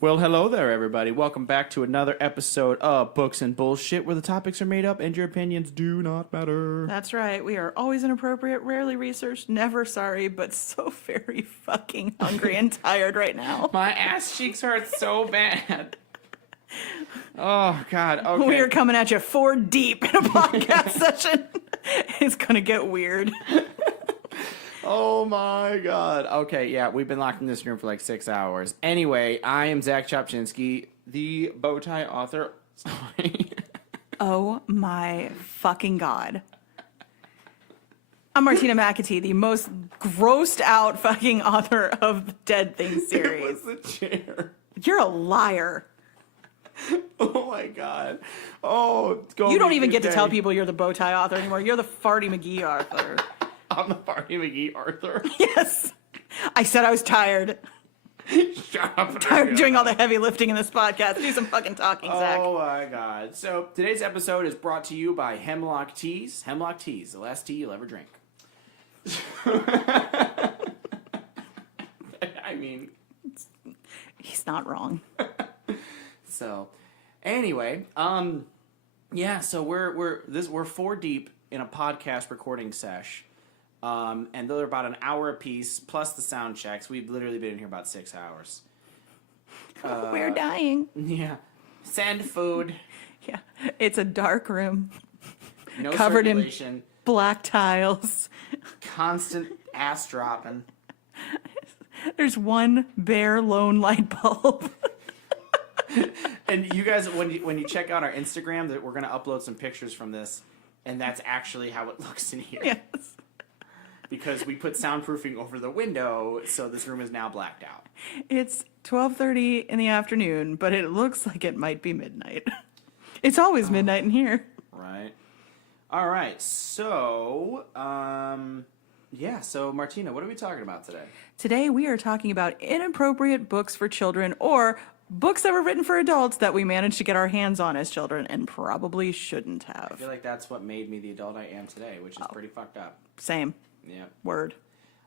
Well, hello there, everybody. Welcome back to another episode of Books and Bullshit, where the topics are made up and your opinions do not matter. That's right. We are always inappropriate, rarely researched, never sorry, but so very fucking hungry and tired right now. My ass cheeks hurt so bad. Oh, God. Okay. We are coming at you 4 deep in a podcast session. It's going to get weird. Oh, my God. Okay, yeah, we've been locked in this room for like 6 hours. Anyway, I am Zach Chopchinsky, the bowtie author. Sorry. Oh, my fucking God. I'm Martina McAtee, the most grossed out fucking author of the Dead Things series. It was the chair. You're a liar. Oh, my God. Oh, you don't even get to tell people you're the bowtie author anymore. You're the Farty McGee author. I'm the Farty McGee Arthur. Yes. I said I was tired. Shut up. Tired of doing all the heavy lifting in this podcast. Do some fucking talking, Zach. Oh, my God. So, today's episode is brought to you by Hemlock Teas. Hemlock Teas, the last tea you'll ever drink. I mean... He's not wrong. So, anyway, yeah, so we're 4 deep in a podcast recording sesh. And they're about an hour apiece, plus the sound checks. We've literally been in here about 6 hours. We're dying. Yeah. Send food. Yeah. It's a dark room. No covered circulation. in black tiles. Constant ass dropping. There's one bare lone light bulb. And you guys, when you check out our Instagram, that we're going to upload some pictures from this, and that's actually how it looks in here. Yes. Because we put soundproofing over the window, so this room is now blacked out. It's 12:30 in the afternoon, but it looks like it might be midnight. It's always midnight in here. Right. All right. So, yeah. So, Martina, what are we talking about today? Today we are talking about inappropriate books for children, or books that were written for adults that we managed to get our hands on as children and probably shouldn't have. I feel like that's what made me the adult I am today, which is pretty fucked up. Same. Yeah. Word.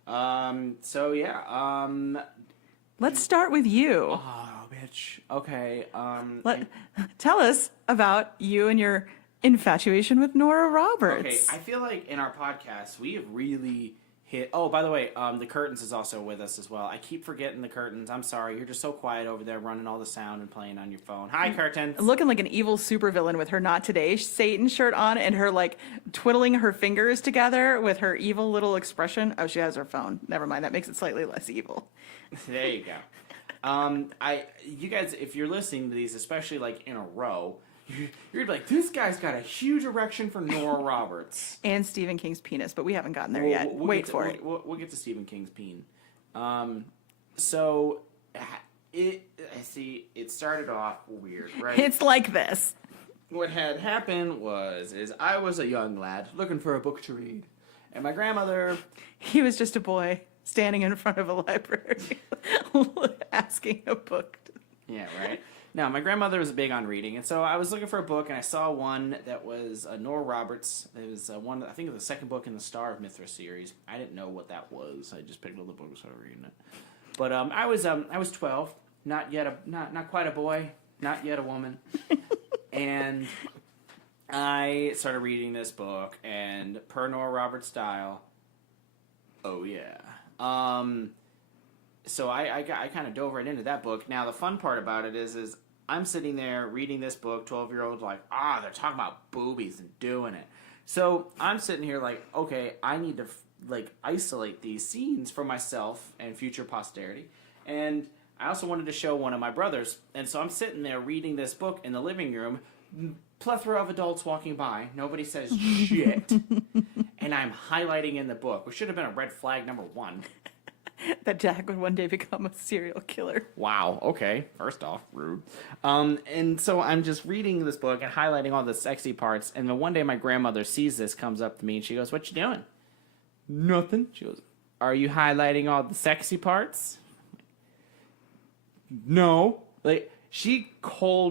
So yeah. Let's start with you. Oh, bitch. Okay. Tell us about you and your infatuation with Nora Roberts. Okay. I feel like in our podcast we have really hit. Oh, by the way, the Curtains is also with us as well. I keep forgetting the Curtains. I'm sorry. You're just so quiet over there, running all the sound and playing on your phone. Hi, Curtains. Looking like an evil supervillain with her Not Today Satan shirt on and her like twiddling her fingers together with her evil little expression. Oh, she has her phone. Never mind. That makes it slightly less evil. There you go. You guys, if you're listening to these, especially like in a row, you're like, this guy's got a huge erection for Nora Roberts. And Stephen King's penis, but we haven't gotten there yet. Wait for it. We'll get to Stephen King's peen. So, it started off weird, right? It's like this. What had happened is I was a young lad looking for a book to read. And my grandmother... He was just a boy standing in front of a library asking a book. Yeah, right? Now, my grandmother was big on reading, and so I was looking for a book, and I saw one that was Nora Roberts. It was one, I think it was the second book in the Star of Mithras series. I didn't know what that was. I just picked up the book and started reading it. But I was 12, not quite a boy, not yet a woman, and I started reading this book, and per Nora Roberts style, oh yeah. So I kind of dove right into that book. Now, the fun part about it is I'm sitting there reading this book, 12-year-old, like, they're talking about boobies and doing it. So I'm sitting here like, okay, I need to, isolate these scenes for myself and future posterity. And I also wanted to show one of my brothers. And so I'm sitting there reading this book in the living room, plethora of adults walking by. Nobody says shit. And I'm highlighting in the book, which should have been a red flag number 1. That Jack would one day become a serial killer. Wow, okay. First off, rude. And so I'm just reading this book and highlighting all the sexy parts, and then one day my grandmother sees this, comes up to me, and she goes, "What you doing?" "Nothing." She goes, "Are you highlighting all the sexy parts?" "No." She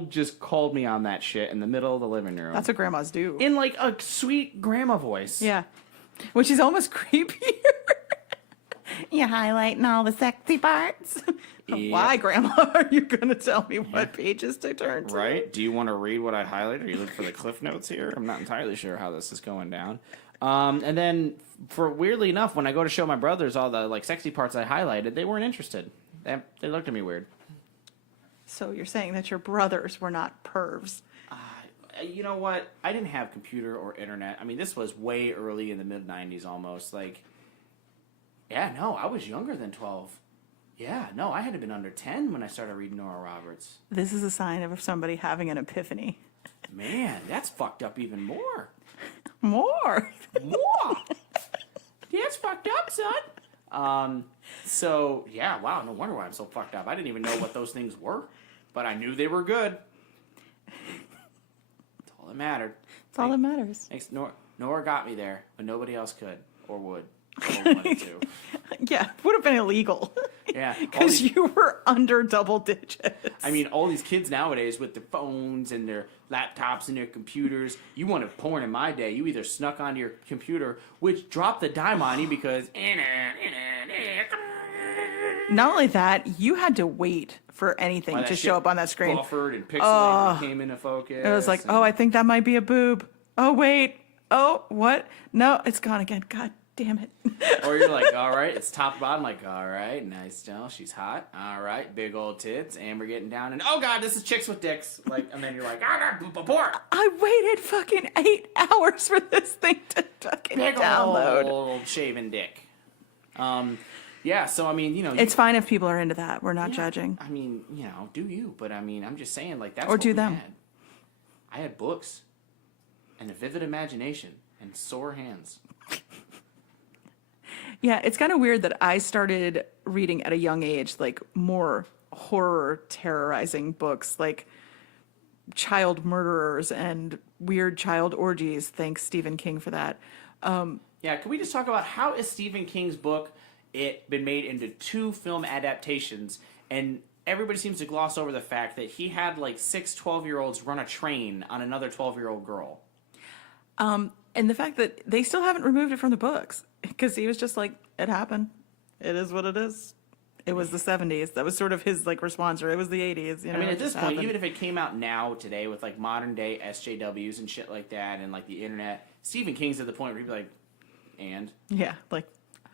just called me on that shit in the middle of the living room. That's what grandmas do. In a sweet grandma voice. Yeah. Which is almost creepier. You highlighting all the sexy parts? Yeah. Why, Grandma, are you going to tell me what pages to turn to? Right? Do you want to read what I highlighted? Are you looking for the cliff notes here? I'm not entirely sure how this is going down. And then, weirdly enough, when I go to show my brothers all the like sexy parts I highlighted, they weren't interested. They looked at me weird. So you're saying that your brothers were not pervs? You know what? I didn't have computer or internet. I mean, this was way early in the mid 90s almost. Like, yeah, no, I was younger than 12. Yeah, no, I had to have been under 10 when I started reading Nora Roberts. This is a sign of somebody having an epiphany. Man, that's fucked up even more. More. More. That's fucked up, son. So, yeah, wow, no wonder why I'm so fucked up. I didn't even know what those things were, but I knew they were good. That's all that mattered. That's all that matters. Thanks. Nora got me there, but nobody else could or would or wanted to. Yeah, would have been illegal. Yeah. Because you were under double digits. I mean, all these kids nowadays with their phones and their laptops and their computers, you wanted porn in my day. You either snuck onto your computer, which dropped the dime on you because... Not only that, you had to wait for anything to show up on that screen. Buffered and pixelated and came into focus. It was like, oh, I think that might be a boob. Oh, wait. Oh, what? No, it's gone again. God damn it. Or you're like, all right, it's top to bottom. Like, all right, nice, she's hot. All right, big old tits, and we're getting down. And oh god, this is chicks with dicks. Like, and then you're like, porn. I waited fucking 8 hours for this thing to fucking Big download. Old shaven dick. Yeah. So I mean, it's fine if people are into that. We're not judging. I mean, do you? But I mean, I'm just saying, like that's or what do we them. had. I had books, and a vivid imagination, and sore hands. Yeah, it's kind of weird that I started reading at a young age, like more horror terrorizing books, like child murderers and weird child orgies. Thanks, Stephen King, for that. Yeah, can we just talk about how is Stephen King's book been made into 2 film adaptations, and everybody seems to gloss over the fact that he had like 6 12-year-olds run a train on another 12-year-old girl. And the fact that they still haven't removed it from the books, because he was just like, it happened. It is what it is. It was the 70s. That was sort of his like response, or it was the 80s. I mean, at this point, even if it came out now, today, with like modern day SJWs and shit like that, and like the internet, Stephen King's at the point where he'd be like, and? Yeah, like,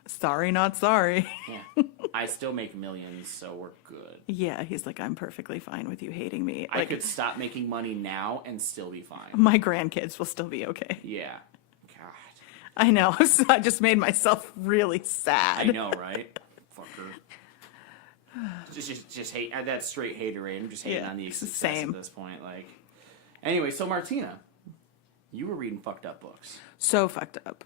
sorry, not sorry. Yeah. I still make millions, so we're good. Yeah, he's like, I'm perfectly fine with you hating me. I like, could stop making money now and still be fine. My grandkids will still be okay. Yeah. God. I know. I just made myself really sad. I know, right? Fucker. Just hate. That's straight haterade. I'm just hating on the success at this point. Like, anyway, so Martina, you were reading fucked up books. So fucked up.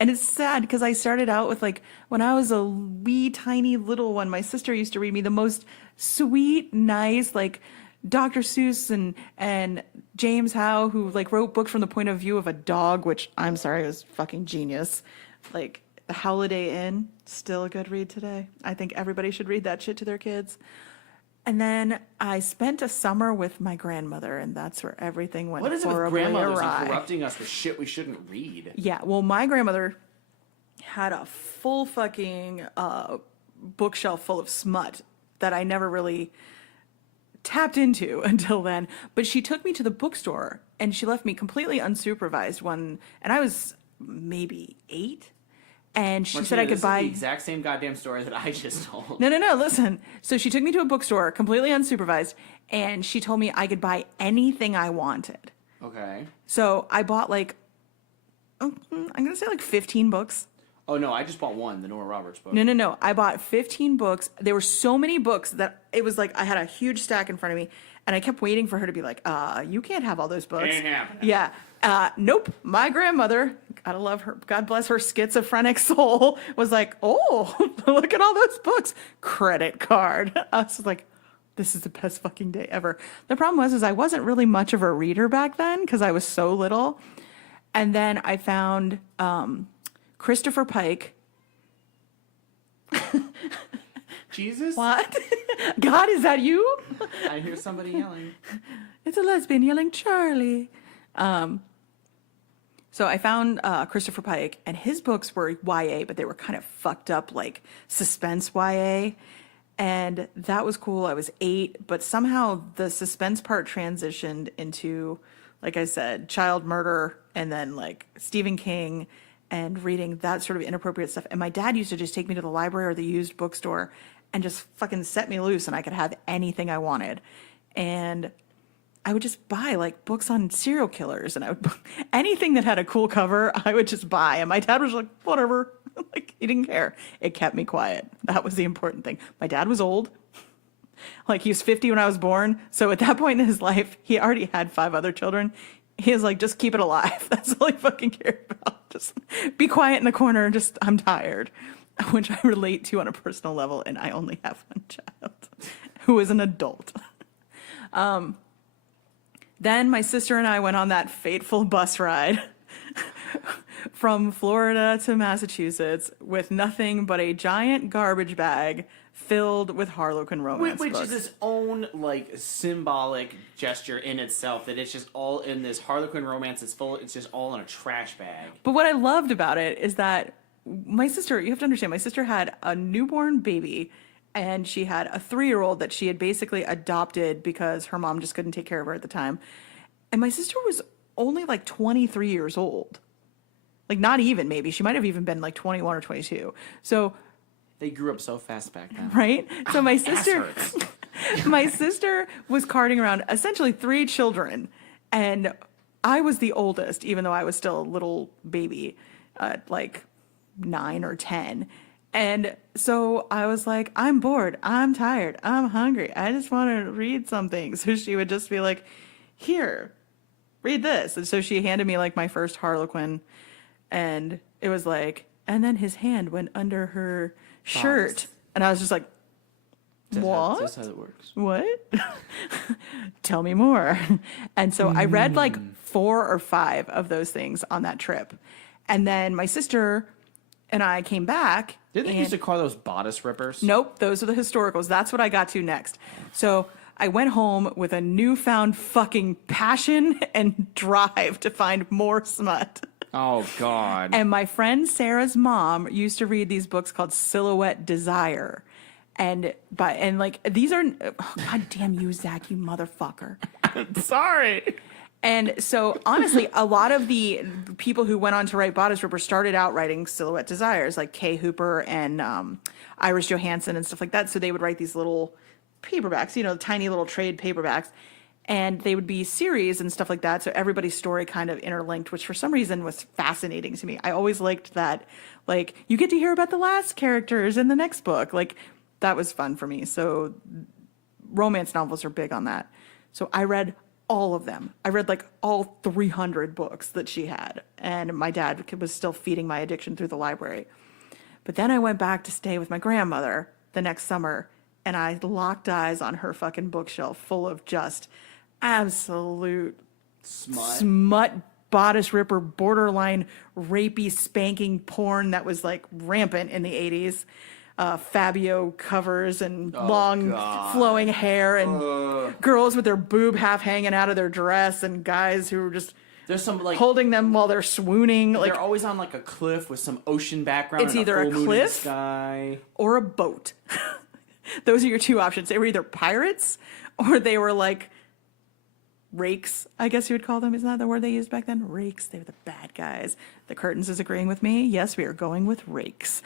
And it's sad because I started out with, like, when I was a wee tiny little one, my sister used to read me the most sweet, nice, like, Dr. Seuss and James Howe, who, like, wrote books from the point of view of a dog, which, I'm sorry, was fucking genius. Like, The Holiday Inn, still a good read today. I think everybody should read that shit to their kids. And then I spent a summer with my grandmother, and that's where everything went horribly awry. What is it with grandmothers and corrupting us with shit we shouldn't read? Yeah, well, my grandmother had a full fucking bookshelf full of smut that I never really tapped into until then. But she took me to the bookstore, and she left me completely unsupervised and I was maybe 8. And she said I could buy the exact same goddamn story that I just told. No, listen. So she took me to a bookstore, completely unsupervised, and she told me I could buy anything I wanted. Okay. So I bought I'm going to say 15 books. Oh, no, I just bought one, the Nora Roberts book. No. I bought 15 books. There were so many books that it was like I had a huge stack in front of me, and I kept waiting for her to be like, you can't have all those books. Ain't happening. Yeah. Nope. My grandmother, gotta love her, God bless her schizophrenic soul, was like, oh, look at all those books. Credit card. I was like, this is the best fucking day ever. The problem was I wasn't really much of a reader back then because I was so little. And then I found Christopher Pike. Jesus? What? God, is that you? I hear somebody yelling. It's a lesbian yelling, Charlie. So I found Christopher Pike, and his books were YA, but they were kind of fucked up, like suspense YA. And that was cool. I was 8, but somehow the suspense part transitioned into, like I said, child murder, and then like Stephen King, and reading that sort of inappropriate stuff. And my dad used to just take me to the library or the used bookstore and just fucking set me loose, and I could have anything I wanted. And I would just buy like books on serial killers, and I would anything that had a cool cover, I would just buy. And my dad was like, whatever. Like, he didn't care. It kept me quiet. That was the important thing. My dad was old. Like, he was 50 when I was born. So at that point in his life, he already had 5 other children. He was like, just keep it alive. That's all he fucking cared about. Just be quiet in the corner. Just, I'm tired. Which I relate to on a personal level. And I only have one child who is an adult. Then my sister and I went on that fateful bus ride from Florida to Massachusetts with nothing but a giant garbage bag filled with Harlequin romance Which books. is its own, like, symbolic gesture in itself, that it's just all in this Harlequin romance. It's just all in a trash bag. But what I loved about it is that my sister, you have to understand, my sister had a newborn baby, and she had a 3-year-old that she had basically adopted because her mom just couldn't take care of her at the time. And my sister was only like 23 years old. Like, not even, maybe. She might have even been like 21 or 22. So, They grew up so fast back then. right? So my Ass sister, hurts. my sister was carting around essentially 3 children, and I was the oldest, even though I was still a little baby, like 9 or 10. And so I was like, I'm bored, I'm tired, I'm hungry, I just want to read something. So she would just be like, here, read this. And so she handed me like my first Harlequin, and it was like, and then his hand went under her shirt. Bodice. And I was just like, what? That's how it works. What? Tell me more. And so I read like 4 or 5 of those things on that trip. And then my sister and I came back. Didn't they and- used to call those bodice rippers? Nope, those are the historicals. That's what I got to next. So I went home with a newfound fucking passion and drive to find more smut. Oh, God. And my friend Sarah's mom used to read these books called Silhouette Desire. And like these are, God damn you, Zach, you motherfucker. Sorry. And so, honestly, a lot of the people who went on to write Bodice Ripper started out writing Silhouette Desires, like Kay Hooper and Iris Johansson and stuff like that. So they would write these little paperbacks, you know, tiny little trade paperbacks. And they would be series and stuff like that. So everybody's story kind of interlinked, which for some reason was fascinating to me. I always liked that, like, you get to hear about the last characters in the next book. Like, that was fun for me. So romance novels are big on that. So I read all of them. I read like all 300 books that she had. And my dad was still feeding my addiction through the library. But then I went back to stay with my grandmother the next summer, and I locked eyes on her fucking bookshelf full of just absolute smut, bodice ripper, borderline rapey, spanking porn that was like rampant in the 80s. Fabio covers and long flowing hair and girls with their boob half hanging out of their dress and guys who were just There's some like holding them while they're swooning. Like, they're always on like a cliff with some ocean background. It's and either a full moon in the cliff sky. or a boat. Those are your 2 options. They were either pirates or they were like rakes, I guess you would call them. Isn't that the word they used back then? Rakes. They were the bad guys. The Curtains is agreeing with me. Yes, we are going with rakes.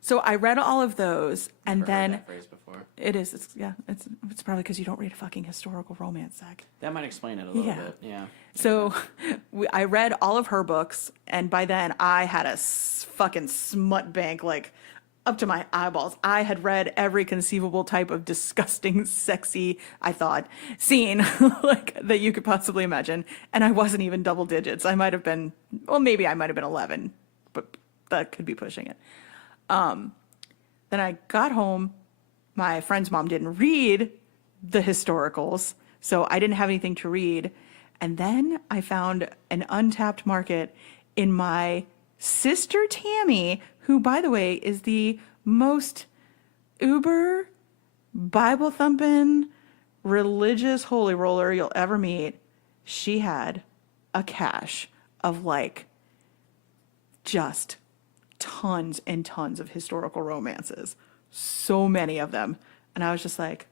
So I read all of those, and Never then heard that phrase before. it is. It's probably because you don't read fucking historical romance, Zach. That might explain it a little Yeah. bit. Yeah. So I read all of her books, and by then I had a fucking smut bank like up to my eyeballs. I had read every conceivable type of disgusting, sexy, I thought, scene like that you could possibly imagine, and I wasn't even double digits. I might have been, well, maybe I might have been 11, but that could be pushing it. Then I got home. My friend's mom didn't read the historicals, so I didn't have anything to read. And then I found an untapped market in my sister Tammy, who, by the way, is the most uber Bible thumping religious holy roller you'll ever meet. She had a cache of like just tons and tons of historical romances. So many of them. And I was just like,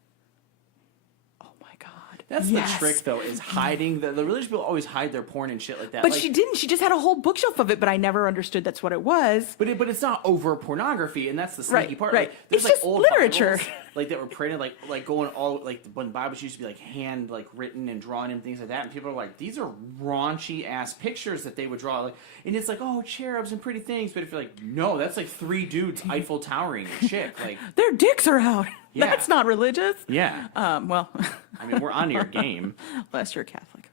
oh my God. That's yes. the trick, though, is hiding. The religious people always hide their porn and shit like that. But like, she didn't. She just had a whole bookshelf of it, but I never understood that's what it was. But it's not over pornography, and that's the sneaky Right, part. right. Like, there's It's like just old literature. Bibles, like that were printed, like going all like when Bibles used to be like hand like written and drawn and things like that, and people are like, these are raunchy ass pictures that they would draw, like, and it's like, oh, cherubs and pretty things, but if you're like, no, that's like 3 dudes Eiffel Towering a chick, like Their dicks are out. Yeah. That's not religious. yeah. Well, I mean, we're onto your game. unless you're Catholic.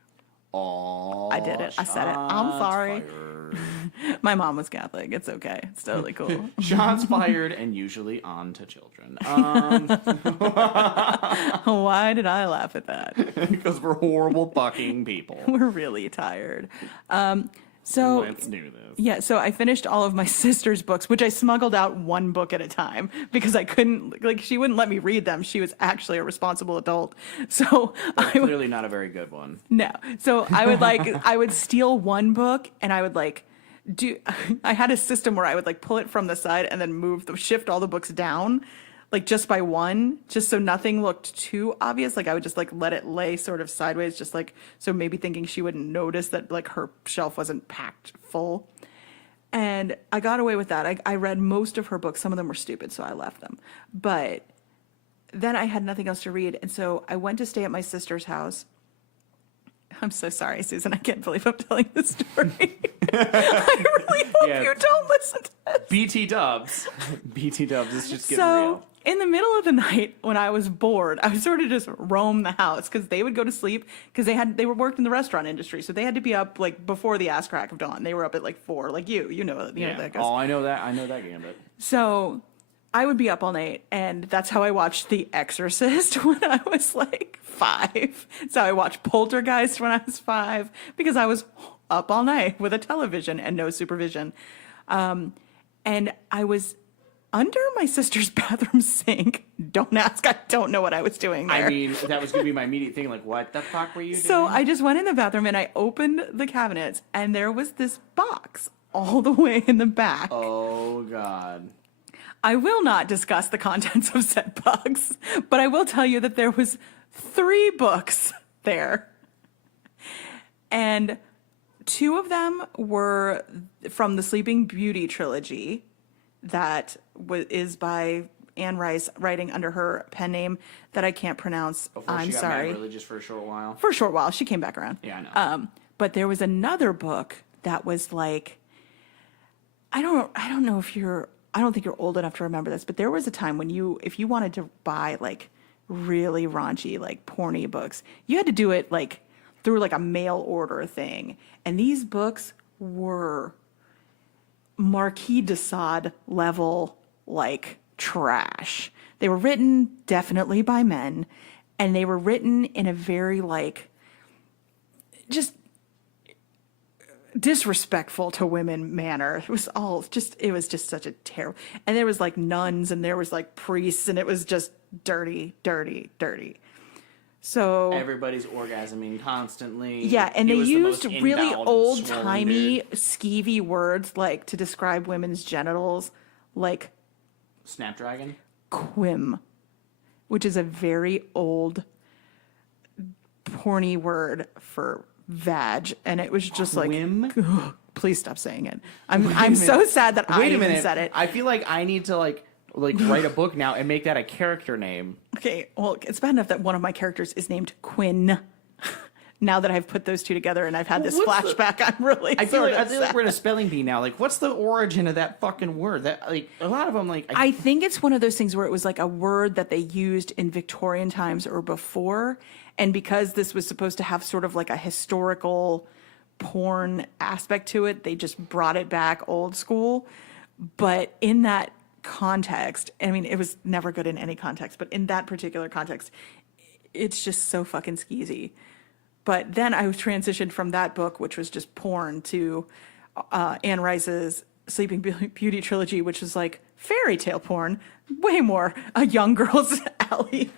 Oh, I did it. I said it. I'm sorry. My mom was Catholic. It's okay. It's totally cool. Shots fired, and usually on to children. Why did I laugh at that? Because we're horrible fucking people. We're really tired. So Let's do this. yeah, so I finished all of my sister's books, which I smuggled out one book at a time because I couldn't, like, she wouldn't let me read them. She was actually a responsible adult. So Clearly not a very good one. no. So I would I would steal one book and I would I had a system where I would like pull it from the side and then shift all the books down, like just by one, just so nothing looked too obvious. Like I would just like let it lay sort of sideways, just like, so maybe thinking she wouldn't notice that like her shelf wasn't packed full. And I got away with that. I read most of her books. Some of them were stupid, so I left them. But then I had nothing else to read. And so I went to stay at my sister's house. I'm so sorry, Susan. I can't believe I'm telling this story. I really hope you don't listen to this. BT Dubs. BT Dubs is just getting So, real. in the middle of the night when I was bored, I would sort of just roam the house because they would go to sleep because they were worked in the restaurant industry, so they had to be up like before the ass crack of dawn. They were up at like 4, like you know that goes. Oh, I know that gambit. So I would be up all night, and that's how I watched The Exorcist when I was like 5. So I watched Poltergeist when I was 5 because I was up all night with a television and no supervision. And I was under my sister's bathroom sink. Don't ask. I don't know what I was doing there. I mean, that was going to be my immediate thing. Like, what the fuck were you doing? So I just went in the bathroom and I opened the cabinets, and there was this box all the way in the back. Oh, God. I will not discuss the contents of said box, but I will tell you that there was 3 books there. And 2 of them were from the Sleeping Beauty trilogy that is by Anne Rice, writing under her pen name that I can't pronounce. Before I'm she got sorry. mad religious for a short while. For a short while. She came back around. Yeah, I know. But there was another book that was like, I don't think you're old enough to remember this, but there was a time when if you wanted to buy like really raunchy, like porny books, you had to do it like through like a mail order thing. And these books were Marquis de Sade level, like trash. They were written definitely by men, and they were written in a very like just disrespectful to women manner. It was just such a terrible. And there was like nuns and there was like priests, and it was just dirty, dirty, dirty. So everybody's orgasming constantly. yeah, and He they was the used most really endowed and old swollen timey dude. skeevy words like to describe women's genitals, like Snapdragon. quim, which is a very old porny word for vag, and it was just Quim? like, ugh, please stop saying it. I'm so sad that I Wait a even minute. said it. I feel like I need to like write a book now and make that a character name. Okay, well, it's bad enough that one of my characters is named Quinn. Now that I've put those 2 together and I've had this what's flashback, I'm really I feel like sad. we're in a spelling bee now. Like, what's the origin of that fucking word? That like a lot of them like I think it's one of those things where it was like a word that they used in Victorian times or before. And because this was supposed to have sort of like a historical porn aspect to it, they just brought it back old school. But in that context, I mean, it was never good in any context, but in that particular context, it's just so fucking skeezy. But then I transitioned from that book, which was just porn, to Anne Rice's Sleeping Beauty trilogy, which is like fairy tale porn, way more a young girl's alley.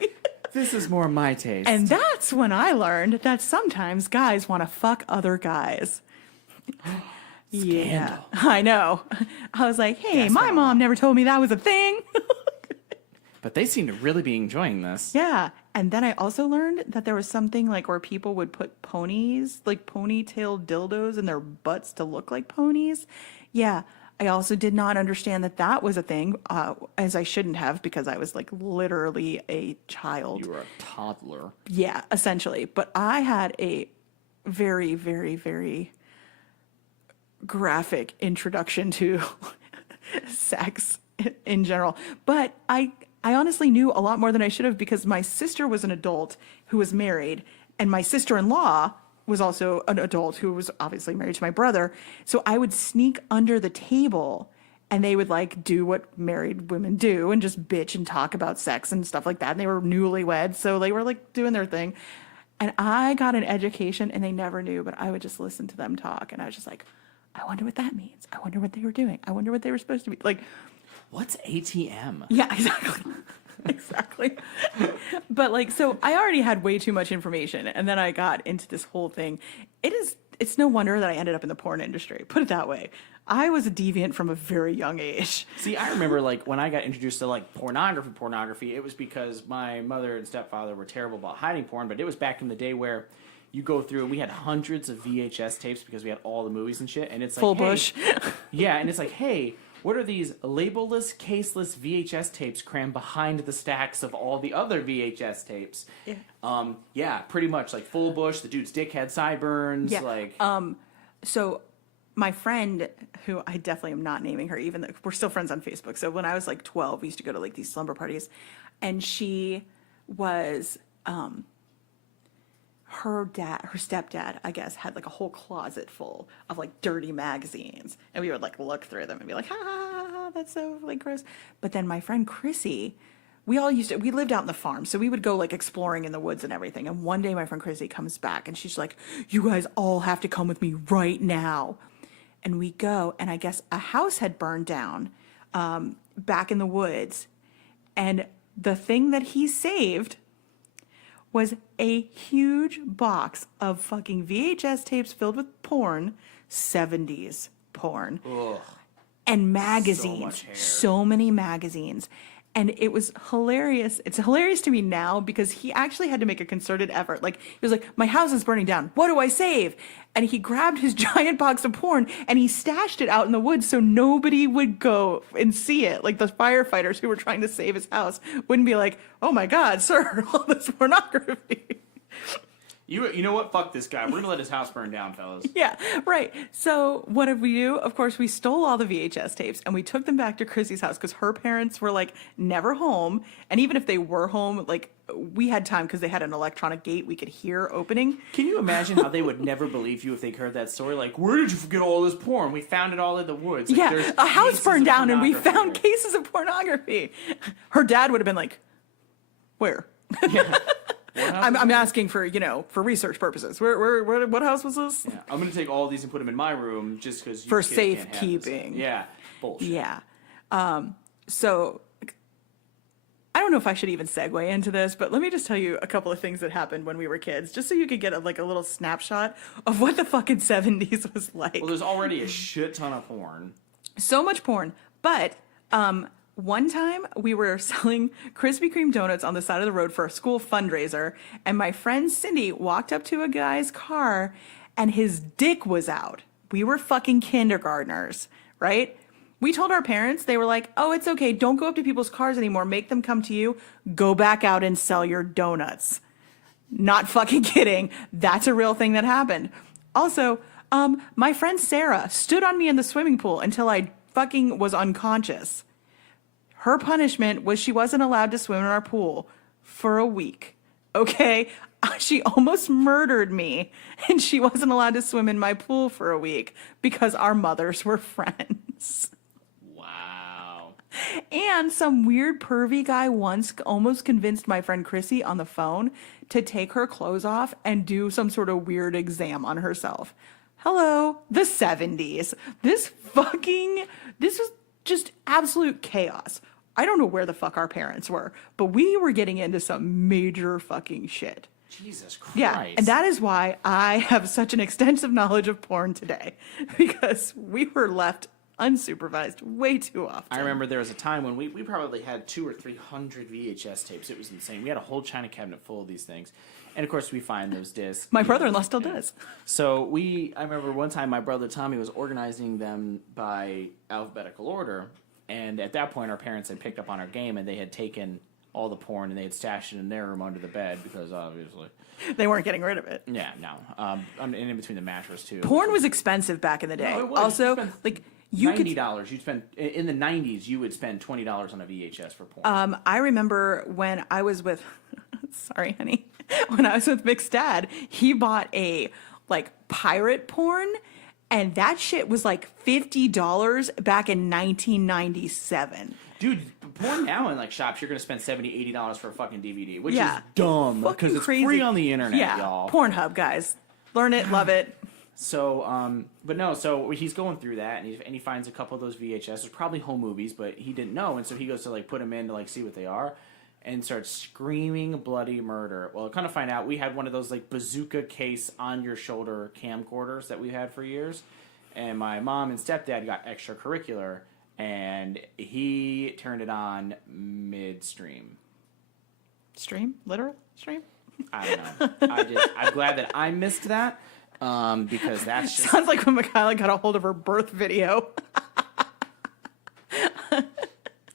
this is more my taste. And that's when I learned that sometimes guys want to fuck other guys. Yeah, I know. I was like, hey, That's my kinda mom wild. never told me that was a thing. But they seem to really be enjoying this. Yeah. And then I also learned that there was something like where people would put ponies, like ponytail dildos in their butts to look like ponies. Yeah. I also did not understand that that was a thing, as I shouldn't have because I was like literally a child. You were a toddler. Yeah, essentially. But I had a very, very, very graphic introduction to sex in general. But I honestly knew a lot more than I should have because my sister was an adult who was married, and my sister-in-law was also an adult who was obviously married to my brother. So I would sneak under the table and they would like do what married women do and just bitch and talk about sex and stuff like that. And they were newlyweds, so they were like doing their thing. And I got an education and they never knew, but I would just listen to them talk. And I was just like, I wonder what that means. I wonder what they were doing. I wonder what they were supposed to be like. What's ATM? Yeah, exactly. Exactly. But like, so I already had way too much information. And then I got into this whole thing. It's no wonder that I ended up in the porn industry. Put it that way. I was a deviant from a very young age. See, I remember like when I got introduced to like pornography, it was because my mother and stepfather were terrible about hiding porn, but it was back in the day where you go through and we had hundreds of VHS tapes because we had all the movies and shit, and it's like, Full hey, bush. yeah, and it's like, hey, what are these labelless, caseless VHS tapes crammed behind the stacks of all the other VHS tapes? Yeah. Yeah, pretty much like full bush. The dude's dick had sideburns. Yeah. Like, So my friend, who I definitely am not naming her, even though we're still friends on Facebook. So when I was like 12, we used to go to like these slumber parties, and she was, her stepdad, I guess, had like a whole closet full of like dirty magazines, and we would like look through them and be like, ha ha ha, ha, that's so like gross. But then my friend Chrissy, we lived out in the farm, so we would go like exploring in the woods and everything. And one day my friend Chrissy comes back and she's like, you guys all have to come with me right now. And we go, and I guess a house had burned down back in the woods. And the thing that he saved was a huge box of fucking VHS tapes filled with porn, 70s porn, ugh. and magazines. So much hair. So many magazines. And it was hilarious. It's hilarious to me now because he actually had to make a concerted effort. Like, he was like, my house is burning down. What do I save? And he grabbed his giant box of porn and he stashed it out in the woods so nobody would go and see it. Like, the firefighters who were trying to save his house wouldn't be like, oh my God, sir, all this pornography. You know what? Fuck this guy. We're gonna let his house burn down, fellas. Yeah, right. So what did we do? Of course, we stole all the VHS tapes and we took them back to Chrissy's house because her parents were like never home. And even if they were home, like we had time because they had an electronic gate we could hear opening. Can you imagine how they would never believe you if they heard that story? Like, where did you get all this porn? We found it all in the woods. Like, Yeah, there's a house cases burned of down and we pornography found here. cases of pornography. Her dad would have been like, where? Yeah. What house I'm was asking for, for research purposes. Where, what house was this? it? Yeah, I'm gonna take all these and put them in my room just because For safekeeping. Yeah, bullshit. Yeah. So I don't know if I should even segue into this, but let me just tell you a couple of things that happened when we were kids, just so you could get a little snapshot of what the fucking 70s was like. Well, there's already a shit ton of porn. So much porn. But one time we were selling Krispy Kreme donuts on the side of the road for a school fundraiser, and my friend Cindy walked up to a guy's car and his dick was out. We were fucking kindergartners, right? We told our parents, they were like, oh, it's okay. Don't go up to people's cars anymore. Make them come to you. Go back out and sell your donuts. Not fucking kidding. That's a real thing that happened. Also, my friend Sarah stood on me in the swimming pool until I fucking was unconscious. Her punishment was she wasn't allowed to swim in our pool for a week. Okay? She almost murdered me, and she wasn't allowed to swim in my pool for a week because our mothers were friends. Wow. And some weird pervy guy once almost convinced my friend Chrissy on the phone to take her clothes off and do some sort of weird exam on herself. Hello, the 70s. This was just absolute chaos. I don't know where the fuck our parents were, but we were getting into some major fucking shit. Jesus Christ. Yeah, and that is why I have such an extensive knowledge of porn today, because we were left unsupervised way too often. I remember there was a time when we probably had 200 or 300 VHS tapes. It was insane. We had a whole china cabinet full of these things. And, of course, we find those discs. My brother-in-law still does. So I remember one time my brother Tommy was organizing them by alphabetical order. And at that point, our parents had picked up on our game, and they had taken all the porn, and they had stashed it in their room under the bed, because obviously... They weren't getting rid of it. Yeah, no. And in between the mattress, too. Porn was expensive back in the day. No, it was. Also, like... You $90. You'd spend in the 90s. You would spend $20 on a VHS for porn. I remember when I was with, sorry, honey, when I was with Mick's dad, he bought a like pirate porn, and that shit was like $50 back in 1997. Dude, porn now in like shops, you're gonna spend $70, $80 for a fucking DVD, which Yeah. is dumb because it's crazy. free on the internet, Yeah, y'all. Pornhub, guys, learn it, love it. So, but no, so he's going through that, and he finds a couple of those VHS. There's probably home movies, but he didn't know, and so he goes to like put them in to like see what they are, and starts screaming bloody murder. Well, kind of find out we had one of those like bazooka case on your shoulder camcorders that we had for years, and my mom and stepdad got extracurricular, and he turned it on midstream. Stream, literal stream. I don't know. I'm glad that I missed that. Because that's just... Sounds like when Michaela got a hold of her birth video.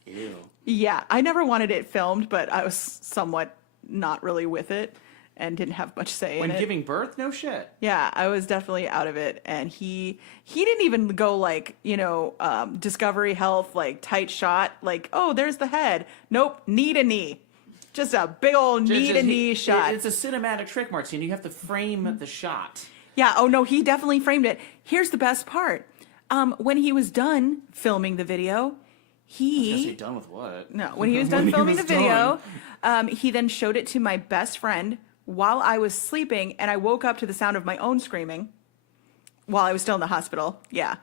Ew. Yeah, I never wanted it filmed, but I was somewhat not really with it and didn't have much say in When it. giving birth? No shit. Yeah, I was definitely out of it, and he didn't even go like, Discovery Health, like tight shot, like, oh, there's the head. Nope, knee to knee. Just a big old knee to knee shot. It's a cinematic trick, Martine. You have to frame the shot. Yeah, oh no, he definitely framed it. Here's the best part. When he was done filming the video, I was gonna say done with what? No, when he was done filming the video, he then showed it to my best friend while I was sleeping, and I woke up to the sound of my own screaming while I was still in the hospital. Yeah.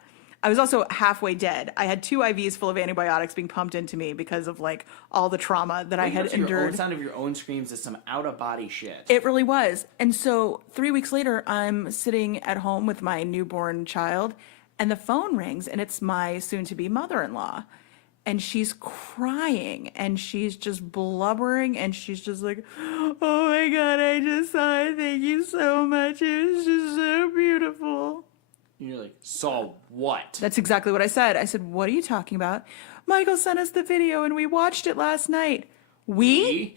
I was also halfway dead. I had 2 IVs full of antibiotics being pumped into me because of like all the trauma that I had endured. The sound of your own screams is some out of body shit. It really was. And so 3 weeks later, I'm sitting at home with my newborn child, and the phone rings, and it's my soon-to-be mother-in-law. And she's crying, and she's just blubbering, and she's just like, oh my God, I just saw it. Thank you so much. It was just so beautiful. And you're like, saw what? That's exactly what I said. I said, what are you talking about? Michael sent us the video, and we watched it last night. We?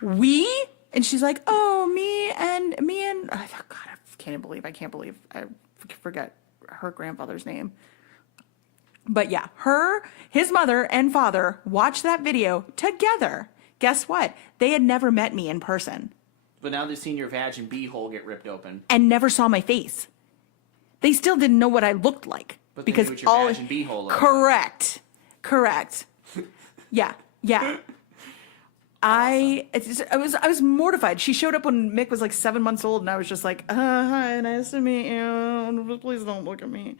We? And she's like, oh, me and, oh, God, I can't believe I forget her grandfather's name. But yeah, his mother and father watched that video together. Guess what? They had never met me in person. But now they've seen your vag and beehole get ripped open. And never saw my face. They still didn't know what I looked like. But they knew what your vag and beehole looked like. Correct. Yeah. I was mortified. She showed up when Mick was like 7 months old, and I was just like, hi, nice to meet you. Please don't look at me.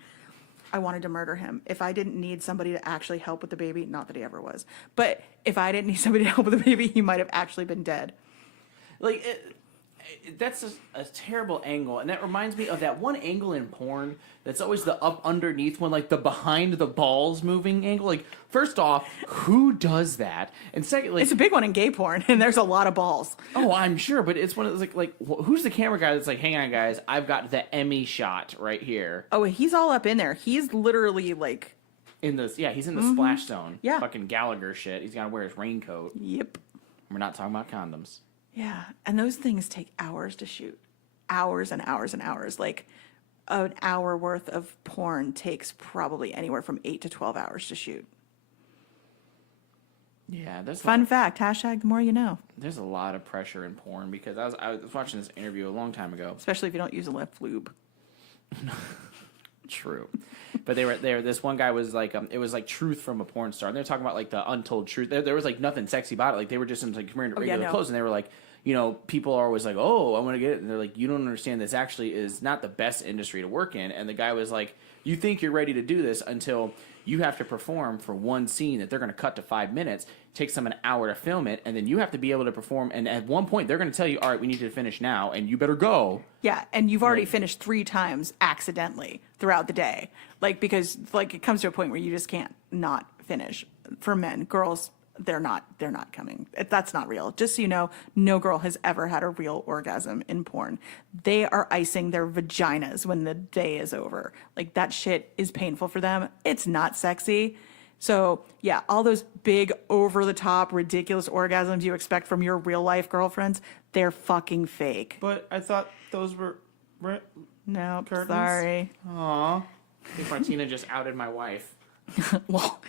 I wanted to murder him. If I didn't need somebody to actually help with the baby, not that he ever was, but if I didn't need somebody to help with the baby, he might have actually been dead. Like, that's a terrible angle, and that reminds me of that one angle in porn that's always the up underneath one, like the behind the balls moving angle. Like, first off, who does that? And secondly, it's a big one in gay porn, and there's a lot of balls. Oh, I'm sure, but it's one of those like who's the camera guy that's like, hang on, guys, I've got the Emmy shot right here. Oh, he's all up in there. He's literally like in this. Yeah, he's in the splash zone. Yeah, fucking Gallagher shit. He's gotta wear his raincoat. Yep. We're not talking about condoms. Yeah, and those things take hours to shoot. Hours and hours and hours. Like, an hour worth of porn takes probably anywhere from 8 to 12 hours to shoot. Yeah, that's fun fact. # the more you know. There's a lot of pressure in porn because I was watching this interview a long time ago. Especially if you don't use a left lube. True. But they were there. This one guy was like, it was like truth from a porn star. And they're talking about like the untold truth. There was like nothing sexy about it. Like they were just in like wearing regular clothes, and they were like, people are always like, oh, I want to get it. And they're like, you don't understand. This actually is not the best industry to work in. And the guy was like, you think you're ready to do this until you have to perform for one scene that they're going to cut to 5 minutes, takes them an hour to film it, and then you have to be able to perform. And at one point, they're going to tell you, all right, we need you to finish now, and you better go. Yeah, and you've already finished 3 times accidentally throughout the day. Like, because, like, it comes to a point where you just can't not finish. For men, girls, they're not coming. That's not real. Just so you know, no girl has ever had a real orgasm in porn. They are icing their vaginas when the day is over. Like, that shit is painful for them. It's not sexy. So, yeah, all those big, over-the-top, ridiculous orgasms you expect from your real-life girlfriends, they're fucking fake. But I thought those were... No, curtains? sorry. Aw. I think Martina just outed my wife. Well...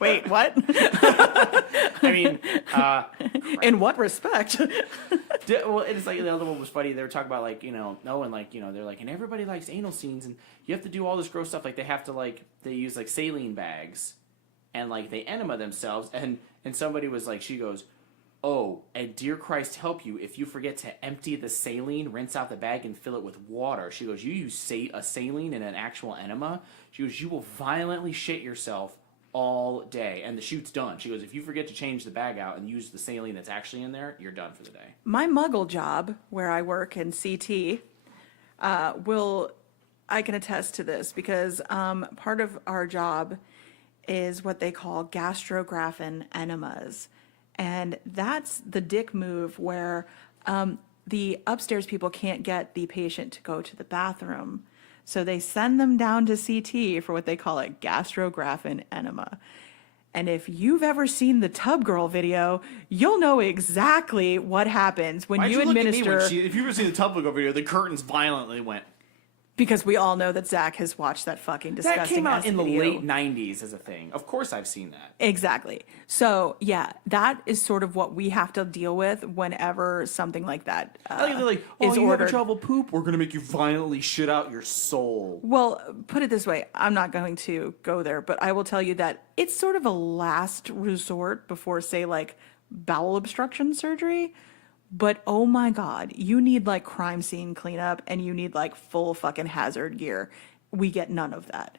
Wait, what? I mean, in what respect? well, it's like the other one was funny. They were talking about like, no one like, they're like, and everybody likes anal scenes, and you have to do all this gross stuff. Like they have to they use like saline bags, and like they enema themselves. And somebody was like, she goes, oh, and dear Christ help you if you forget to empty the saline, rinse out the bag, and fill it with water. She goes, you use a saline in an actual enema. She goes, you will violently shit yourself all day, and the shoot's done. She goes, if you forget to change the bag out and use the saline that's actually in there, you're done for the day. My muggle job, where I work in CT, I can attest to this because part of our job is what they call gastrographin enemas. And that's the dick move where the upstairs people can't get the patient to go to the bathroom. So they send them down to CT for what they call a gastrographin enema. And if you've ever seen the Tub Girl video, you'll know exactly what happens when you administer... if you've ever seen the Tub Girl video, the curtains violently went... Because we all know that Zach has watched that fucking disgusting That came out in the video. late 90s as a thing. Of course I've seen that. Exactly. So, yeah, that is sort of what we have to deal with whenever something like that They're like, oh, is you ordered. have trouble poop? We're going to make you violently shit out your soul. Well, put it this way. I'm not going to go there, but I will tell you that it's sort of a last resort before, say, like, bowel obstruction surgery. But oh my God, you need like crime scene cleanup and you need like full fucking hazard gear. We get none of that.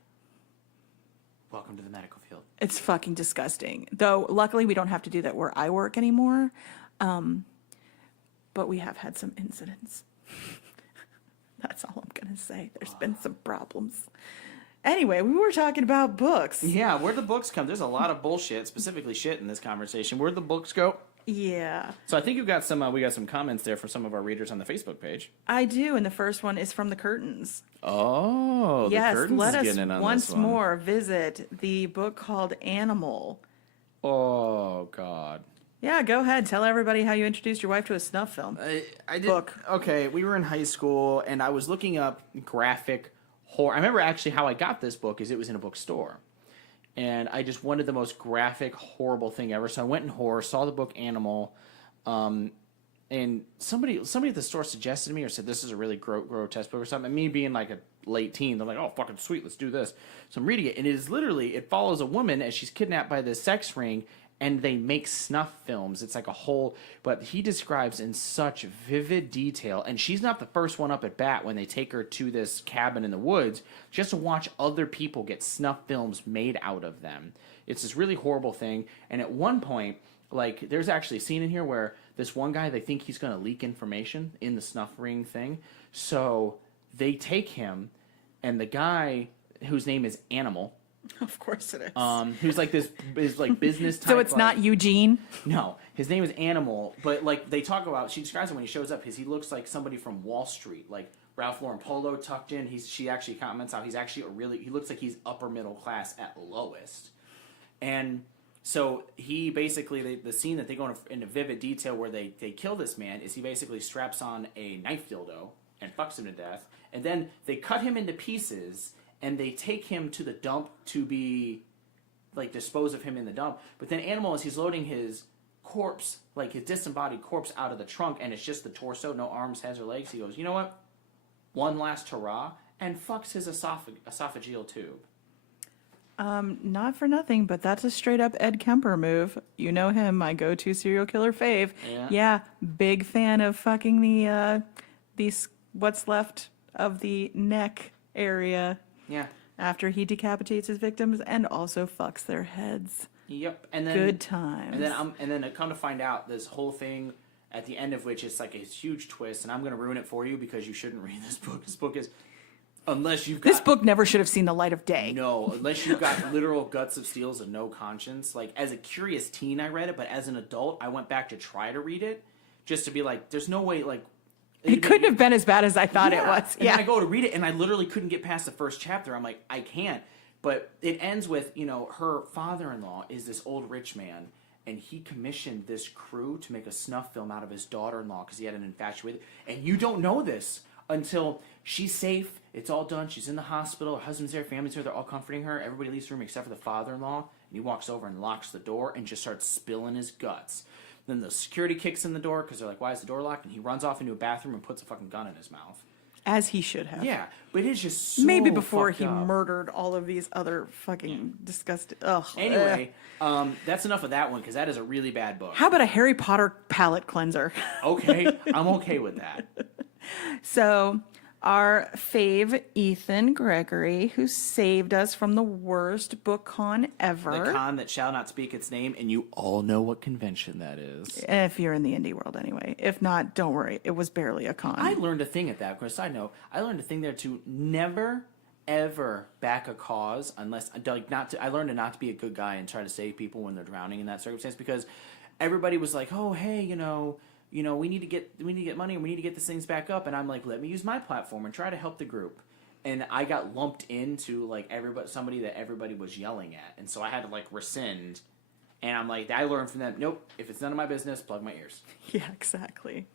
Welcome to the medical field. It's fucking disgusting. Though luckily we don't have to do that where I work anymore. But we have had some incidents. That's all I'm going to say. There's been some problems. Anyway, we were talking about books. Yeah, where'd the books come? There's a lot of bullshit, specifically shit in this conversation. Where'd the books go? Yeah. So I think we got some comments there from some of our readers on the Facebook page. I do, and the first one is from the Curtains. Oh, yes, the Curtains let is us getting in on once this one. more visit the book called Animal. Oh, God. Yeah, go ahead. Tell everybody how you introduced your wife to a snuff film. I did. Book. Okay, we were in high school, and I was looking up graphic horror. I remember actually how I got this book is it was in a bookstore. And I just wanted the most graphic, horrible thing ever. So I went in horror, saw the book Animal, and somebody at the store suggested to me or said this is a really grotesque book or something. And me being like a late teen, they're like, oh, fucking sweet, let's do this. So I'm reading it, and it follows a woman as she's kidnapped by this sex ring, and they make snuff films. It's like a whole, but he describes in such vivid detail, and she's not the first one up at bat when they take her to this cabin in the woods just to watch other people get snuff films made out of them. It's this really horrible thing, and at one point, like, there's actually a scene in here where this one guy, they think he's going to leak information in the snuff ring thing, so they take him, and the guy whose name is Animal, Of course it is. who's like this is like business type. So it's not Eugene? No, his name is Animal, but like they talk about, she describes him when he shows up because he looks like somebody from Wall Street, like Ralph Lauren polo tucked in. She actually comments how he's actually he looks like he's upper middle class at lowest. And so he basically, the scene that they go into vivid detail where they kill this man is he basically straps on a knife dildo and fucks him to death, and then they cut him into pieces and they take him to the dump to be, like, dispose of him in the dump. But then Animal, as he's loading his corpse, like his disembodied corpse out of the trunk, and it's just the torso, no arms, heads, or legs, he goes, you know what? One last hurrah, and fucks his esophageal tube. Not for nothing, but that's a straight up Ed Kemper move. You know him, my go-to serial killer fave. Yeah, big fan of fucking the what's left of the neck area. Yeah. after he decapitates his victims and also fucks their heads. Yep. And then Good times. And then I come to find out this whole thing at the end of which it's like a huge twist, and I'm going to ruin it for you because you shouldn't read this book. This book is, unless you've got... This book never should have seen the light of day. No, unless you've got literal guts of steels and no conscience. Like, as a curious teen, I read it, but as an adult, I went back to try to read it just to be like, there's no way, like... It couldn't have been as bad as I thought it was. And then I go to read it, and I literally couldn't get past the first chapter. I'm like, I can't. But it ends with, you know, her father-in-law is this old rich man, and he commissioned this crew to make a snuff film out of his daughter-in-law because he had an infatuation. And you don't know this until she's safe. It's all done. She's in the hospital. Her husband's there. Family's there. They're all comforting her. Everybody leaves the room except for the father-in-law. And he walks over and locks the door and just starts spilling his guts. Then the security kicks in the door because they're like, why is the door locked? And he runs off into a bathroom and puts a fucking gun in his mouth. As he should have. Yeah, but it's just so maybe before fucked he up. murdered all of these other fucking disgusting... Ugh. Anyway, that's enough of that one because that is a really bad book. How about a Harry Potter palate cleanser? Okay, I'm okay with that. So, our fave, Ethan Gregory, who saved us from the worst book con ever. The con that shall not speak its name, and you all know what convention that is. If you're in the indie world, anyway. If not, don't worry. It was barely a con. I learned a thing at that. Because side note, I learned a thing there to never, ever back a cause unless like not to. I learned to not to be a good guy and try to save people when they're drowning in that circumstance because everybody was like, "Oh, hey, you know, we need to get money and we need to get these things back up." And I'm like, let me use my platform and try to help the group. And I got lumped into like somebody that everybody was yelling at, and so I had to like rescind. And I'm like, I learned from them. Nope, if it's none of my business, plug my ears. Yeah, exactly.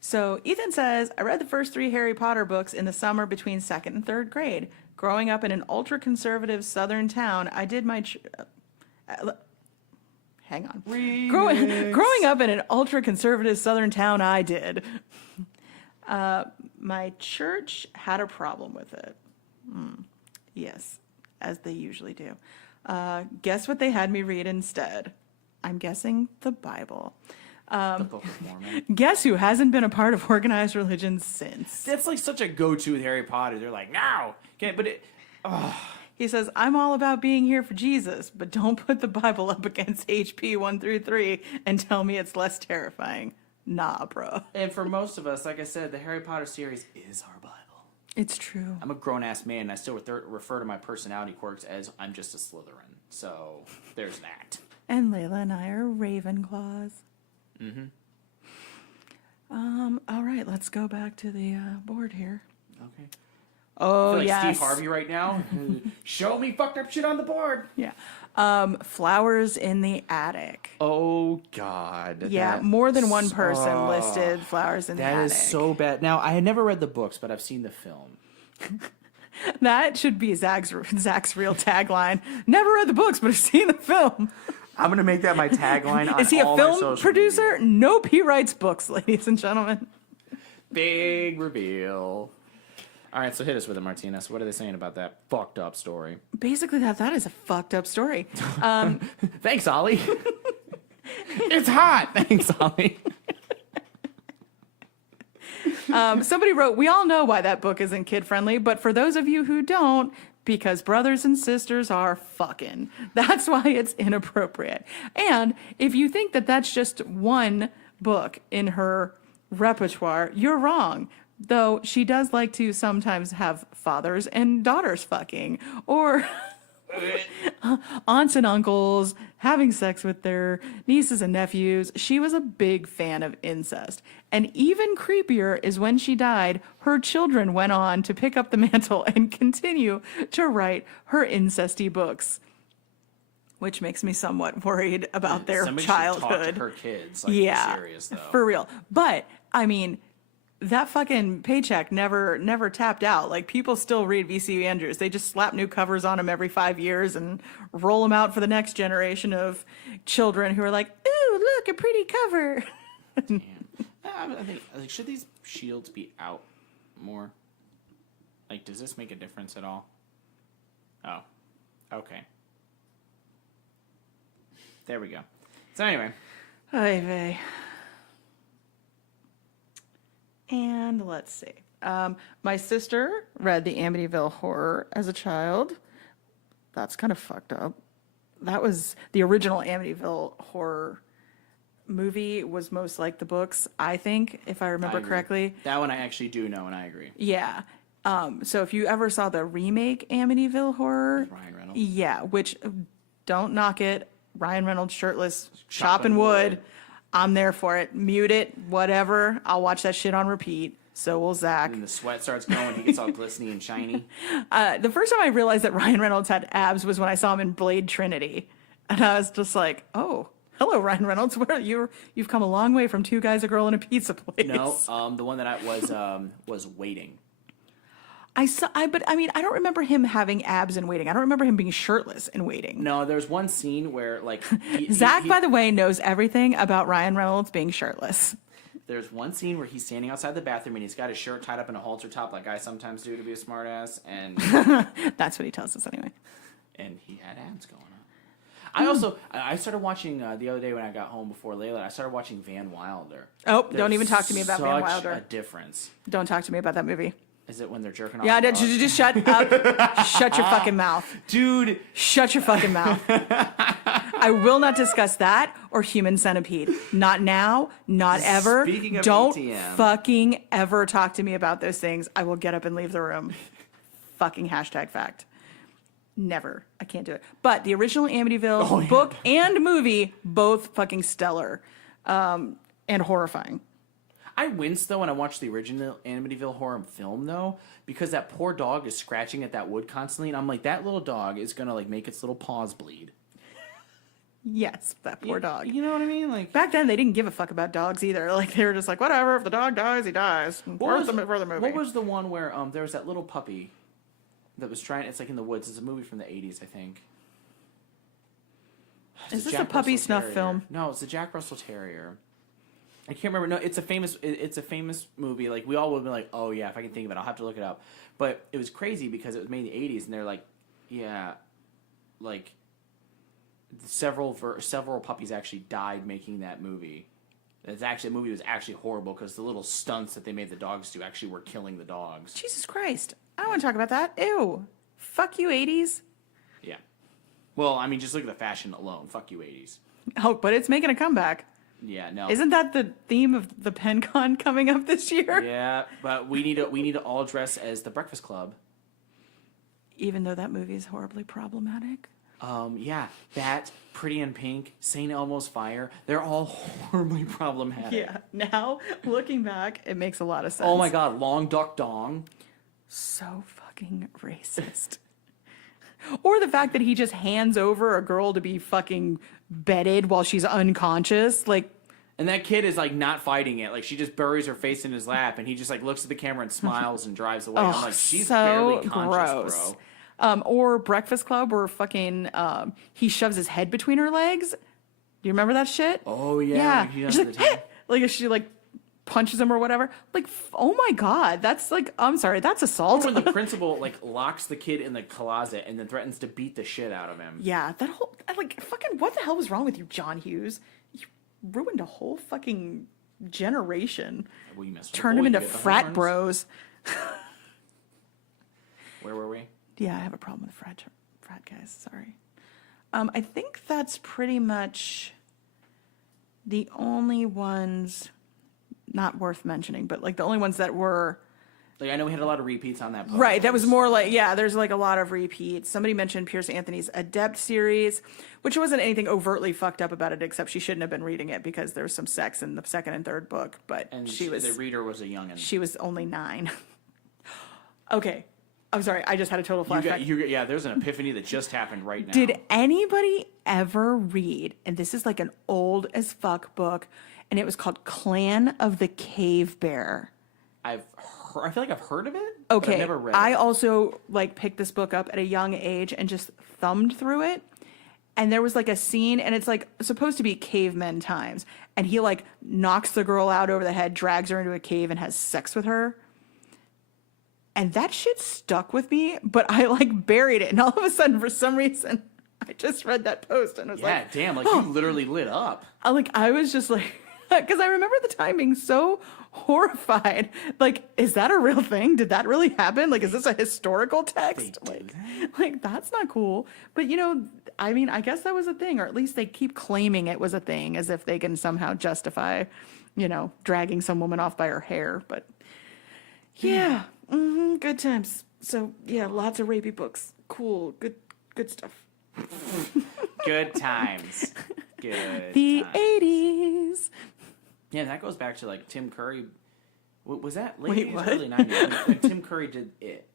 So Ethan says, I read the first 3 Harry Potter books in the summer between 2nd and 3rd grade. Growing up in an ultra-conservative southern town, I did my... hang on. Growing up in an ultra-conservative southern town, I did. My church had a problem with it. Yes, as they usually do. Guess what they had me read instead? I'm guessing the Bible. The Book of Mormon. Guess who hasn't been a part of organized religion since? That's like such a go-to with Harry Potter. They're like, no, okay, but it. He says, I'm all about being here for Jesus, but don't put the Bible up against HP 1 through 3 and tell me it's less terrifying. Nah, bro. And for most of us, like I said, the Harry Potter series is our Bible. It's true. I'm a grown-ass man, and I still refer to my personality quirks as I'm just a Slytherin. So, there's that. And Layla and I are Ravenclaws. All right, let's go back to the board here. Okay. Oh, I feel like yes. Steve Harvey right now. Show me fucked up shit on the board. Yeah. Flowers in the attic. Oh, God. Yeah, more than one person listed flowers in the attic. That is so bad. Now, I had never read the books, but I've seen the film. That should be Zach's real tagline. Never read the books, but I've seen the film. I'm going to make that my tagline on Is he a all my film social producer? media. Nope, he writes books, ladies and gentlemen. Big reveal. All right, so hit us with it, Martinez. What are they saying about that fucked up story? Basically, that is a fucked up story. Thanks, Ollie. It's hot. Thanks, Ollie. Somebody wrote, we all know why that book isn't kid-friendly, but for those of you who don't, because brothers and sisters are fucking. That's why it's inappropriate. And if you think that that's just one book in her repertoire, you're wrong. Though she does like to sometimes have fathers and daughters fucking, or aunts and uncles having sex with their nieces and nephews. She was a big fan of incest. And even creepier is when she died, her children went on to pick up the mantle and continue to write her incesty books. Which makes me somewhat worried about their Somebody childhood. should talk to her kids. Like, Yeah, serious, though. for real. But, I mean, that fucking paycheck never tapped out. Like, people still read V.C. Andrews. They just slap new covers on them every 5 years and roll them out for the next generation of children who are like, ooh, look, a pretty cover. Damn. I think, like, should these shields be out more? Like, does this make a difference at all? Oh, okay. There we go. So anyway. Oy vey. And let's see. My sister read the Amityville Horror as a child. That's kind of fucked up. That was the original Amityville horror movie was most like the books, I think, if I remember correctly. That one I actually do know, and I agree. Yeah. So if you ever saw the remake Amityville horror, Ryan Reynolds. yeah, which don't knock it, Ryan Reynolds shirtless, Chopping chopping wood. wood. I'm there for it. Mute it, whatever. I'll watch that shit on repeat. So will Zach. And the sweat starts going, he gets all glistening and shiny. The first time I realized that Ryan Reynolds had abs was when I saw him in Blade Trinity, and I was just like, "Oh, hello, Ryan Reynolds. Where you've come a long way from Two Guys, a Girl, and a Pizza Place." No, the one that I was Waiting. But I mean, I don't remember him having abs in Waiting. I don't remember him being shirtless in Waiting. No, there's one scene where like Zach, by the way, knows everything about Ryan Reynolds being shirtless. There's one scene where he's standing outside the bathroom and he's got his shirt tied up in a halter top like I sometimes do to be a smartass, and That's what he tells us anyway. and he had abs going on. I started watching the other day when I got home before Layla. I started watching Van Wilder. Oh, don't There's even talk to me about Van such Wilder. a difference. Don't talk to me about that movie. Is it when they're jerking off? Yeah, the dog? just shut up. Shut your fucking mouth. Dude. Shut your fucking mouth. I will not discuss that or Human Centipede. Not now, not ever. Speaking of Don't ATM. fucking ever talk to me about those things. I will get up and leave the room. Fucking hashtag fact. Never. I can't do it. But the original Amityville book and movie, both fucking stellar and horrifying. I winced though when I watched the original Amityville horror film though, because that poor dog is scratching at that wood constantly, and I'm like, that little dog is gonna like make its little paws bleed. Yes, that poor dog. You know what I mean? Like Back then, they didn't give a fuck about dogs either. Like they were just like, whatever. If the dog dies, he dies. Where's the movie? What was the one where there was that little puppy that was trying? It's like in the woods. It's a movie from the '80s, I think. Is this a Jack puppy Russell snuff Terrier. film? No, it's a Jack Russell Terrier. I can't remember. No, it's a famous movie. Like we all would be like, oh yeah, if I can think of it, I'll have to look it up. But it was crazy because it was made in the '80s, and they're like, yeah, like several puppies actually died making that movie. The movie was actually horrible because the little stunts that they made the dogs do actually were killing the dogs. Jesus Christ. I don't want to talk about that. Ew. Fuck you, 80s. Yeah. Well, I mean, just look at the fashion alone. Fuck you, '80s. Oh, but it's making a comeback. Yeah, no. Isn't that the theme of the PenCon coming up this year? Yeah, but we need to all dress as the Breakfast Club. Even though that movie is horribly problematic. Yeah, that, Pretty in Pink, St. Elmo's Fire, they're all horribly problematic. Yeah. Now, looking back, it makes a lot of sense. Oh my god, Long Duck Dong. So fucking racist. Or the fact that he just hands over a girl to be fucking bedded while she's unconscious. Like, And that kid is like not fighting it. Like she just buries her face in his lap and he just like looks at the camera and smiles and drives away. I'm like, she's barely conscious, bro. Or Breakfast Club where fucking he shoves his head between her legs. Do you remember that shit? Oh yeah. Yeah. He does She's the like, time. like if she like punches him or whatever. Like, oh my god, that's like, I'm sorry, that's assault. Or when the principal like locks the kid in the closet and then threatens to beat the shit out of him. Yeah, that whole like fucking what the hell was wrong with you, John Hughes? You ruined a whole fucking generation. Well, you messed with Turned the them boy, into you get the frat horns. bros. Where were we? Yeah, I have a problem with frat guys. Sorry. I think that's pretty much the only ones not worth mentioning, but like the only ones that were Like I know we had a lot of repeats on that book. right. That was more like, yeah, there's like a lot of repeats. Somebody mentioned Pierce Anthony's Adept series, which wasn't anything overtly fucked up about it, except she shouldn't have been reading it because there was some sex in the second and third book. But And she was the reader was a youngin. she was only 9. Okay, I'm sorry. I just had a total flashback. Yeah, there's an epiphany that just happened right now. Did anybody ever read, and this is like an old as fuck book, and it was called Clan of the Cave Bear? I feel like I've heard of it. But Okay, I've never read I it. also like picked this book up at a young age and just thumbed through it. And there was like a scene, and it's like supposed to be cavemen times, and he like knocks the girl out over the head, drags her into a cave, and has sex with her. And that shit stuck with me, but I like buried it, and all of a sudden, for some reason, I just read that post and was Yeah, like, damn, like you literally lit up. I was just like, Because I remember the time being so horrified. Like, is that a real thing? Did that really happen? Like, is this a historical text? Like, that's not cool. But, you know, I mean, I guess that was a thing, or at least they keep claiming it was a thing as if they can somehow justify, you know, dragging some woman off by her hair. But yeah, good times. So yeah, lots of rapey books. Cool, good stuff. Good times. Good. The times. 80s. Yeah, that goes back to like Tim Curry. Was that late Wait, 80s what? or early 90s when Tim Curry did it?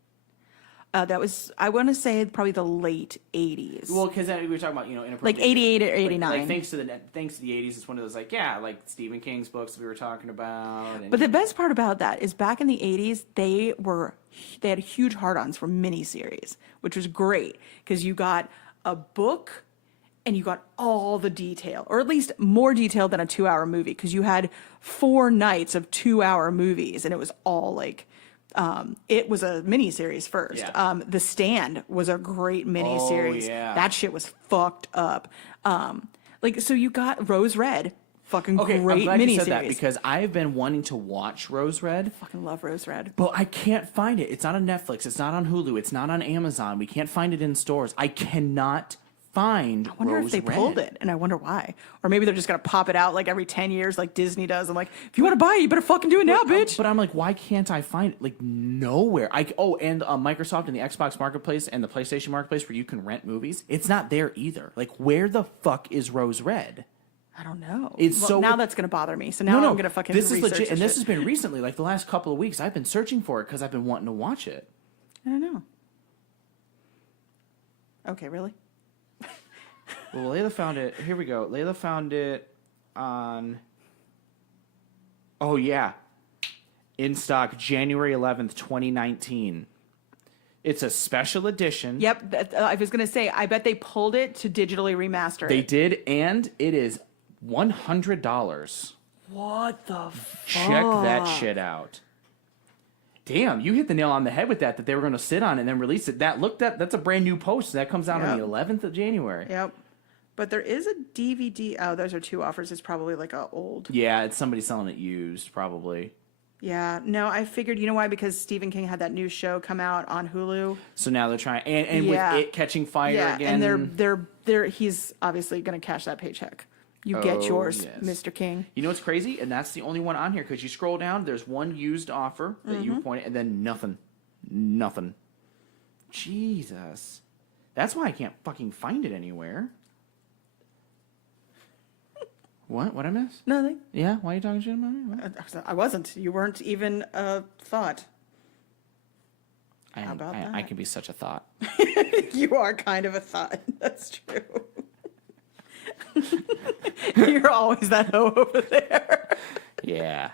That was, I want to say, probably the late 80s. Well, because we were talking about, you know, inappropriate. Like 88 or 89. Like thanks to the 80s, it's one of those like, yeah, like Stephen King's books we were talking about. And, But the best part about that is back in the 80s, they had huge hard-ons for miniseries, which was great because you got a book and you got all the detail, or at least more detail than a 2-hour movie, because you had 4 nights of 2-hour movies, and it was all like, it was a miniseries first. Yeah. The Stand was a great miniseries. Oh, yeah. That shit was fucked up. Like, so you got Rose Red, fucking okay, great I'm glad miniseries. you said that because I've been wanting to watch Rose Red. Fucking love Rose Red. But I can't find it. It's not on Netflix. It's not on Hulu. It's not on Amazon. We can't find it in stores. I cannot find I wonder Rose if they Red. pulled it, and I wonder why. Or maybe they're just gonna pop it out like every 10 years, like Disney does. I'm like, if you want to buy it, you better fucking do it now, bitch. But I'm like, why can't I find it? Like nowhere. And Microsoft and the Xbox Marketplace and the PlayStation Marketplace where you can rent movies, it's not there either. Like, where the fuck is Rose Red? I don't know. It's so now that's gonna bother me. So now I'm gonna fucking this is research legit, and this shit. has been recently, like the last couple of weeks. I've been searching for it because I've been wanting to watch it. I don't know. Okay, really? Well, Layla found it. Here we go. Layla found it on. Oh yeah, in stock January 11th, 2019. It's a special edition. Yep. I was gonna say, I bet they pulled it to digitally remaster They it. did, and it is $100. What the fuck? Check that shit out. Damn, you hit the nail on the head with that they were going to sit on it and then release it. That's a brand new post. That comes out on the 11th of January. Yep. But there is a DVD. Oh, those are 2 offers. It's probably like a old. Yeah, it's somebody selling it used, probably. Yeah. No, I figured, you know why? Because Stephen King had that new show come out on Hulu. So now they're trying, and Yeah. with it catching fire again. And he's obviously going to cash that paycheck. You get yours, yes. Mr. King. You know what's crazy? And that's the only one on here, because you scroll down, there's one used offer that you pointed, and then nothing. Nothing. Jesus. That's why I can't fucking find it anywhere. What? What I miss? Nothing. Yeah? Why are you talking shit about me? What? I wasn't. You weren't even a thought. How about that? I can be such a thought. You are kind of a thought. That's true. You're always that hoe over there. Yeah.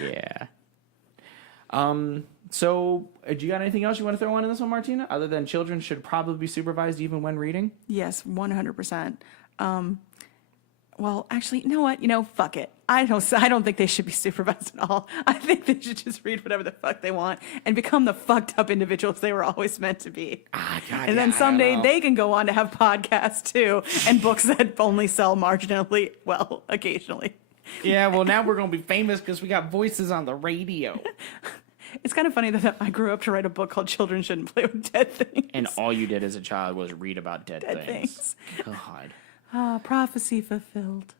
Yeah. So, do you got anything else you want to throw on in this one, Martina? Other than children should probably be supervised even when reading? Yes, 100%. Well, actually, you know what? Fuck it. I don't think they should be supervised at all. I think they should just read whatever the fuck they want and become the fucked up individuals they were always meant to be. God, and then someday they can go on to have podcasts too and books that only sell marginally well occasionally. Yeah, well, now we're going to be famous because we got voices on the radio. It's kind of funny that I grew up to write a book called Children Shouldn't Play with Dead Things. And all you did as a child was read about dead things. God. Prophecy fulfilled.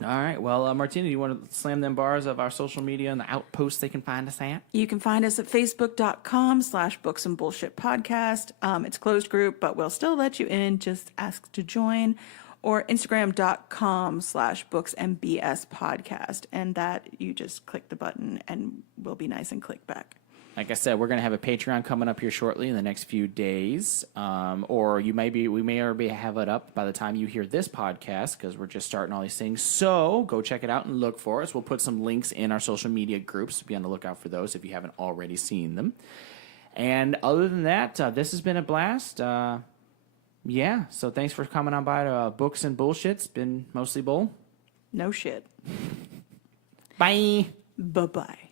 All right. Well, Martina, do you want to slam them bars of our social media and the outposts they can find us at? You can find us at facebook.com/books and bullshit podcast. It's a closed group, but we'll still let you in. Just ask to join. Or instagram.com/books and BS podcast. And that you just click the button and we'll be nice and click back. Like I said, we're going to have a Patreon coming up here shortly in the next few days. Or we may already have it up by the time you hear this podcast because we're just starting all these things. So go check it out and look for us. We'll put some links in our social media groups. Be on the lookout for those if you haven't already seen them. And other than that, this has been a blast. Yeah, so thanks for coming on by to Books and Bullshit. It's been mostly bull. No shit. Bye. Bye-bye.